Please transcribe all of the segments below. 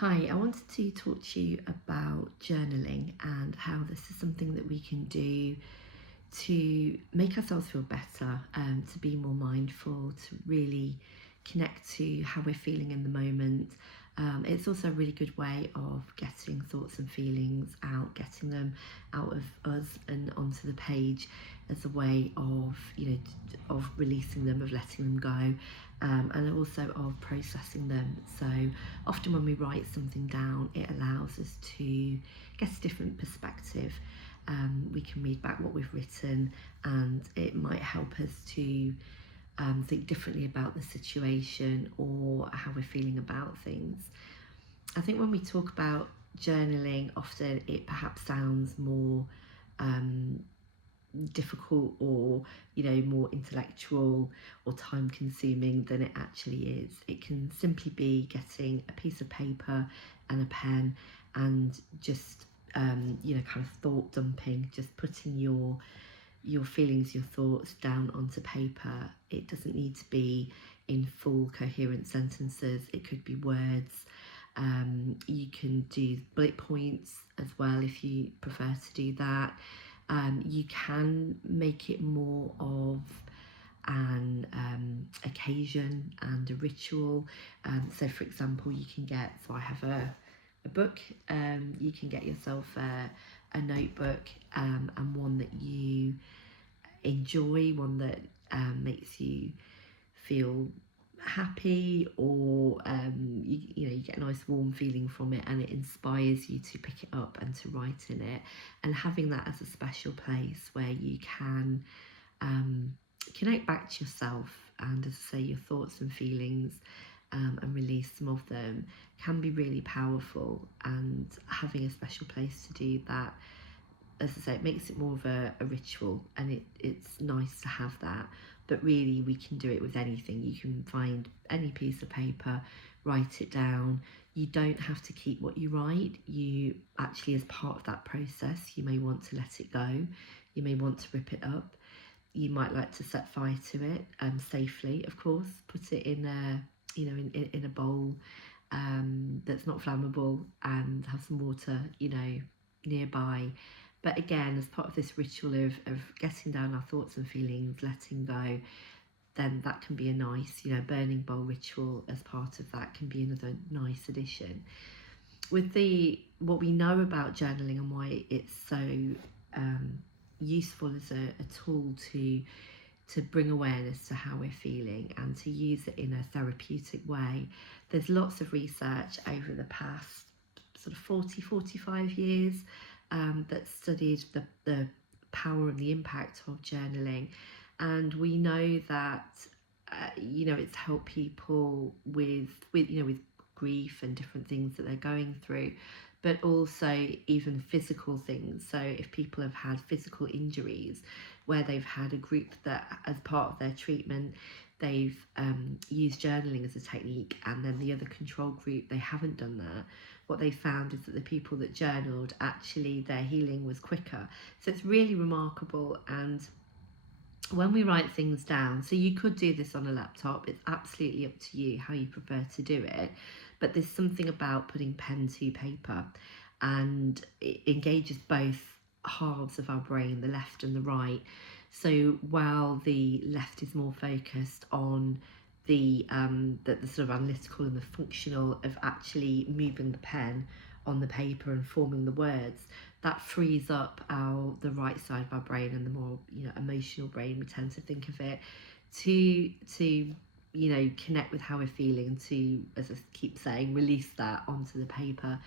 Hi, I wanted to talk to you about journaling and how this is something that we can do to make ourselves feel better, to be more mindful, to really connect to how we're feeling in the moment. It's also a really good way of getting thoughts and feelings out, getting them out of us and onto the page as a way of, of releasing them, of letting them go, and also of processing them. So often when we write something down, it allows us to get a different perspective. We can read back what we've written, and it might help us to think differently about the situation or how we're feeling about things. I think when we talk about journaling, often it perhaps sounds more um, difficult or more intellectual or time consuming than it actually is. It can simply be getting a piece of paper and a pen and just kind of thought dumping, just putting your feelings, your thoughts down onto paper. It doesn't need to be in full coherent sentences. It could be words. You can do bullet points as well if you prefer to do that. You can make it more of an occasion and a ritual. So for example, I have a book. You can get yourself a notebook, and one that you enjoy, one that makes you feel happy, or you get a nice warm feeling from it, and it inspires you to pick it up and to write in it. And having that as a special place where you can connect back to yourself and, as I say, your thoughts and feelings, and release some of them, can be really powerful. And having a special place to do that, as I say, it makes it more of a ritual, and it's nice to have that. But really, we can do it with anything. You can find any piece of paper, write it down. You don't have to keep what you write. You actually, as part of that process, you may want to let it go. You may want to rip it up. You might like to set fire to it, safely, of course. Put it in a in a bowl that's not flammable, and have some water nearby. But again, as part of this ritual of getting down our thoughts and feelings, letting go, then that can be a nice, burning bowl ritual as part of that can be another nice addition. With what we know about journaling and why it's so useful as a tool to bring awareness to how we're feeling and to use it in a therapeutic way. There's lots of research over the past sort of 45 years that studied the power and the impact of journaling. And we know that, it's helped people with grief and different things that they're going through, but also even physical things. So if people have had physical injuries where they've had a group that, as part of their treatment, they've used journaling as a technique, and then the other control group, they haven't done that, what they found is that the people that journaled, actually their healing was quicker. So it's really remarkable. And when we write things down, so you could do this on a laptop, it's absolutely up to you how you prefer to do it, but there's something about putting pen to paper, and it engages both halves of our brain, the left and the right. So while the left is more focused on the sort of analytical and the functional of actually moving the pen on the paper and forming the words, that frees up the right side of our brain, and the more emotional brain, we tend to think of it, to connect with how we're feeling, to, as I keep saying, release that onto the paper,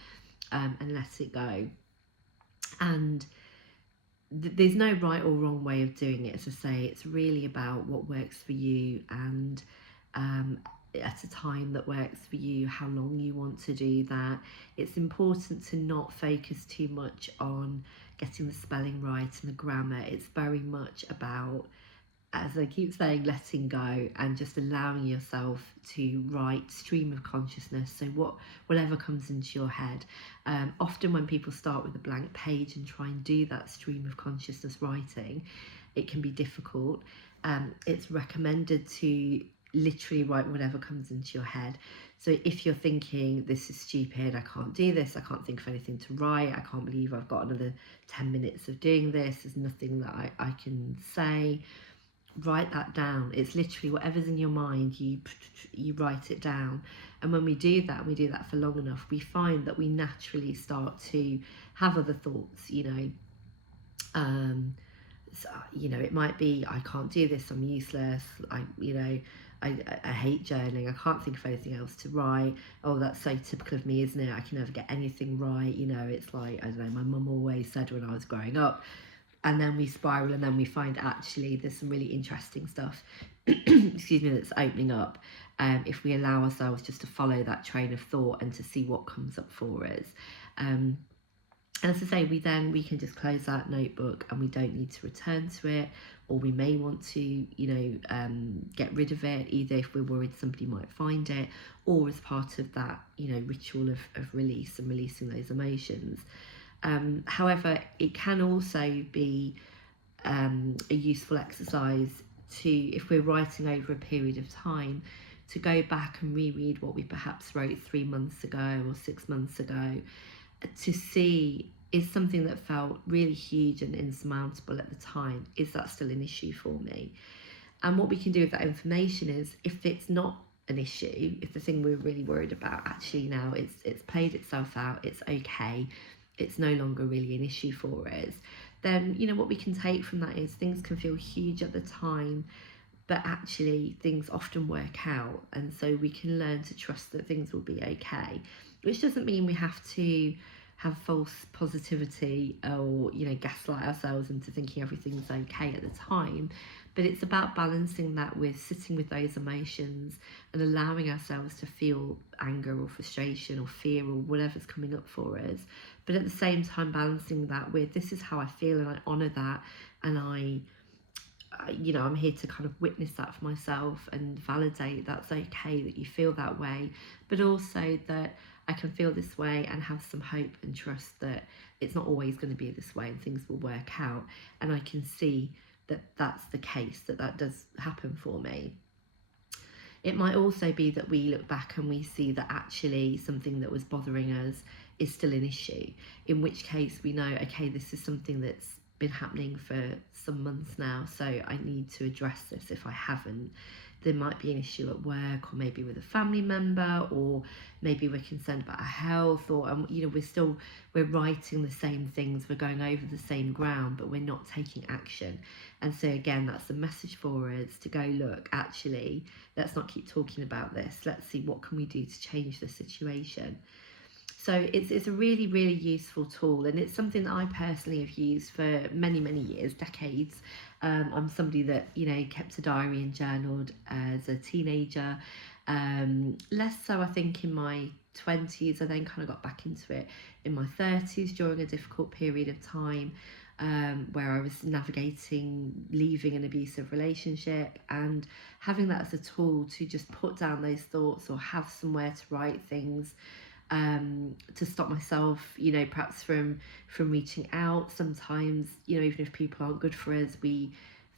and let it go. And there's no right or wrong way of doing it. As I say, it's really about what works for you, and at a time that works for you, how long you want to do that. It's important to not focus too much on getting the spelling right and the grammar. It's very much about, as I keep saying, letting go and just allowing yourself to write stream of consciousness. So whatever comes into your head. Often when people start with a blank page and try and do that stream of consciousness writing, it can be difficult. It's recommended to literally write whatever comes into your head. So if you're thinking, this is stupid, I can't do this, I can't think of anything to write, I can't believe I've got another 10 minutes of doing this, there's nothing that I can say, write that down. It's literally whatever's in your mind, you write it down. And when we do that, and we do that for long enough, we find that we naturally start to have other thoughts, so, it might be, I can't do this, I'm useless, I hate journaling, I can't think of anything else to write. Oh, that's so typical of me, isn't it? I can never get anything right. It's like, I don't know, my mum always said when I was growing up. And then we spiral, and then we find actually there's some really interesting stuff excuse me, that's opening up, if we allow ourselves just to follow that train of thought and to see what comes up for us. And as I say, we can just close that notebook, and we don't need to return to it, or we may want to, get rid of it, either if we're worried somebody might find it, or as part of that, ritual of release and releasing those emotions. However, it can also be a useful exercise to, if we're writing over a period of time, to go back and reread what we perhaps wrote 3 months ago or 6 months ago, to see, is something that felt really huge and insurmountable at the time, is that still an issue for me? And what we can do with that information is, if it's not an issue, if the thing we're really worried about actually now it's played itself out, it's okay, it's no longer really an issue for us, then what we can take from that is, things can feel huge at the time, but actually things often work out, and so we can learn to trust that things will be okay. Which doesn't mean we have to have false positivity, or gaslight ourselves into thinking everything's okay at the time, but it's about balancing that with sitting with those emotions and allowing ourselves to feel anger or frustration or fear or whatever's coming up for us, but at the same time balancing that with, this is how I feel, and I honour that, and I'm here to kind of witness that for myself and validate that's okay that you feel that way, but also that I can feel this way and have some hope and trust that it's not always going to be this way and things will work out, and I can see that that's the case, that does happen for me. It might also be that we look back and we see that actually something that was bothering us is still an issue, in which case we know, okay, this is something that's been happening for some months now, so I need to address this if I haven't. There might be an issue at work, or maybe with a family member, or maybe we're concerned about our health, or we're writing the same things, we're going over the same ground, but we're not taking action. And so again, that's a message for us to go, look, actually, let's not keep talking about this, let's see what can we do to change the situation. So it's a really, really useful tool, and it's something that I personally have used for many, many years, decades. I'm somebody that, kept a diary and journaled as a teenager. Less so, I think, in my 20s. I then kind of got back into it in my 30s during a difficult period of time, where I was navigating leaving an abusive relationship, and having that as a tool to just put down those thoughts or have somewhere to write things, to stop myself, perhaps from reaching out. Sometimes, even if people aren't good for us, we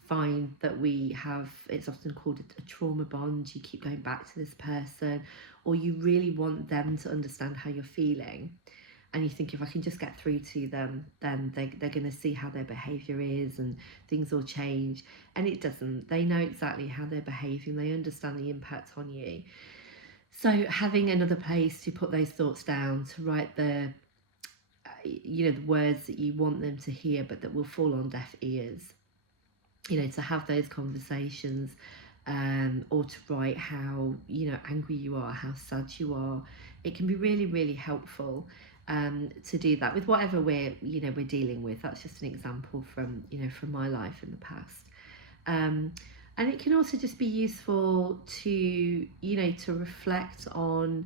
find that we have, it's often called a trauma bond. You keep going back to this person, or you really want them to understand how you're feeling, and you think, if I can just get through to them, then they're going to see how their behaviour is and things will change. And it doesn't. They know exactly how they're behaving, they understand the impact on you. So having another place to put those thoughts down, to write the words that you want them to hear, but that will fall on deaf ears, to have those conversations, or to write how, angry you are, how sad you are. It can be really, really helpful, to do that with whatever we're dealing with. That's just an example from my life in the past. And it can also just be useful to, to reflect on,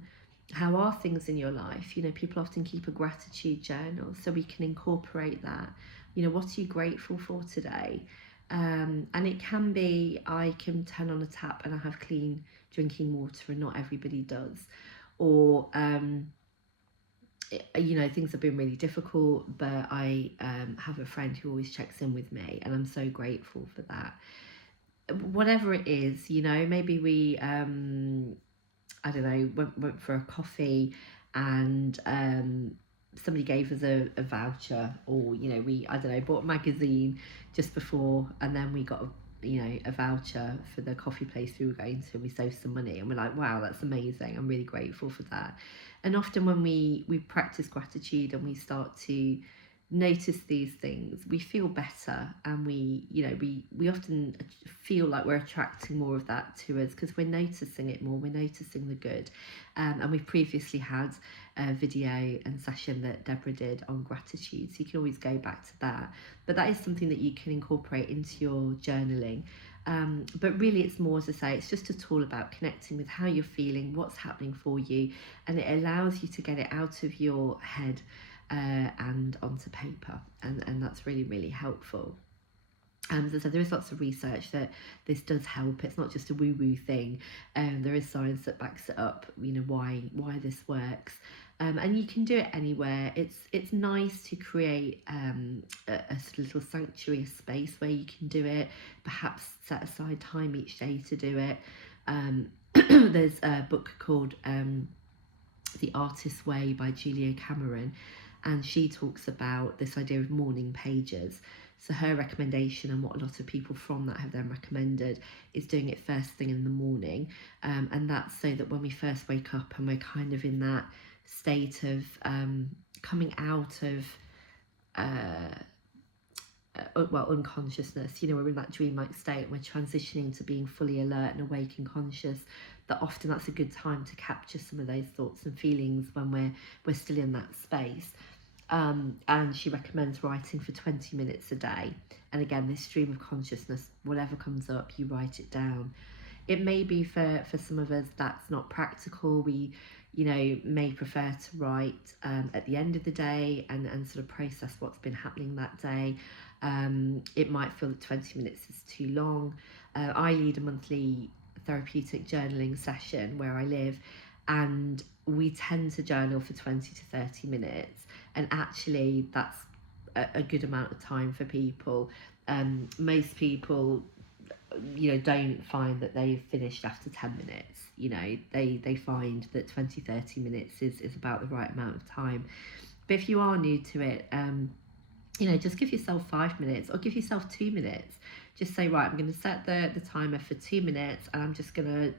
how are things in your life. People often keep a gratitude journal, so we can incorporate that. What are you grateful for today? And it can be, I can turn on a tap and I have clean drinking water, and not everybody does. Or things have been really difficult, but I have a friend who always checks in with me, and I'm so grateful for that. Whatever it is, maybe we I don't know, went for a coffee, and somebody gave us a voucher, or I don't know, bought a magazine just before, and then we got a voucher for the coffee place we were going to, and we saved some money, and we're like, wow, that's amazing, I'm really grateful for that. And often when we practice gratitude and we start to notice these things, we feel better, and we often feel like we're attracting more of that to us because we're noticing it more, we're noticing the good. And we've previously had a video and session that Deborah did on gratitude, so you can always go back to that. But that is something that you can incorporate into your journaling. But really, it's more, as I say, it's just a tool about connecting with how you're feeling, what's happening for you, and it allows you to get it out of your head and onto paper, and that's really, really helpful. So there is lots of research that this does help. It's not just a woo-woo thing. There is science that backs it up, why this works. And you can do it anywhere. It's nice to create a sort of little sanctuary, a space where you can do it. Perhaps set aside time each day to do it. There's a book called The Artist's Way by Julia Cameron, and she talks about this idea of morning pages. So her recommendation, and what a lot of people from that have then recommended, is doing it first thing in the morning. And that's so that when we first wake up and we're kind of in that state of coming out of unconsciousness, we're in that dreamlike state, and we're transitioning to being fully alert and awake and conscious, that often that's a good time to capture some of those thoughts and feelings when we're still in that space. And she recommends writing for 20 minutes a day. And again, this stream of consciousness, whatever comes up, you write it down. It may be for some of us that's not practical. We may prefer to write at the end of the day and sort of process what's been happening that day. It might feel that 20 minutes is too long. I lead a monthly therapeutic journaling session where I live, and we tend to journal for 20 to 30 minutes, and actually that's a good amount of time for people. Most people don't find that they've finished after 10 minutes. They find that 20-30 minutes is about the right amount of time. But if you are new to it, just give yourself 5 minutes, or give yourself 2 minutes. Just say, right, I'm going to set the timer for 2 minutes, and I'm just going to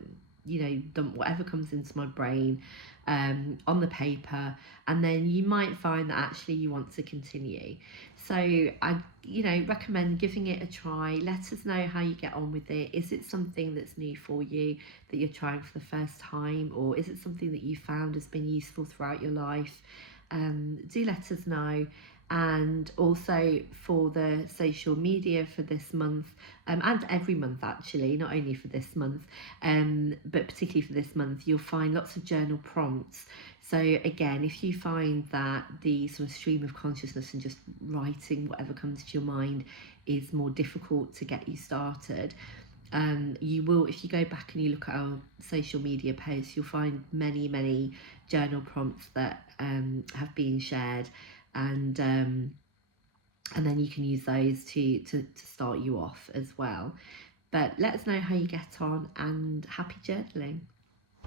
dump whatever comes into my brain on the paper, and then you might find that actually you want to continue. So I recommend giving it a try. Let us know how you get on with it. Is it something that's new for you, that you're trying for the first time, or is it something that you found has been useful throughout your life? Do let us know. And also for the social media for this month, and every month actually, not only for this month, but particularly for this month, you'll find lots of journal prompts. So again, if you find that the sort of stream of consciousness and just writing whatever comes to your mind is more difficult to get you started, you will, if you go back and you look at our social media posts, you'll find many journal prompts that have been shared, and then you can use those to start you off as well. But let us know how you get on, and happy journaling.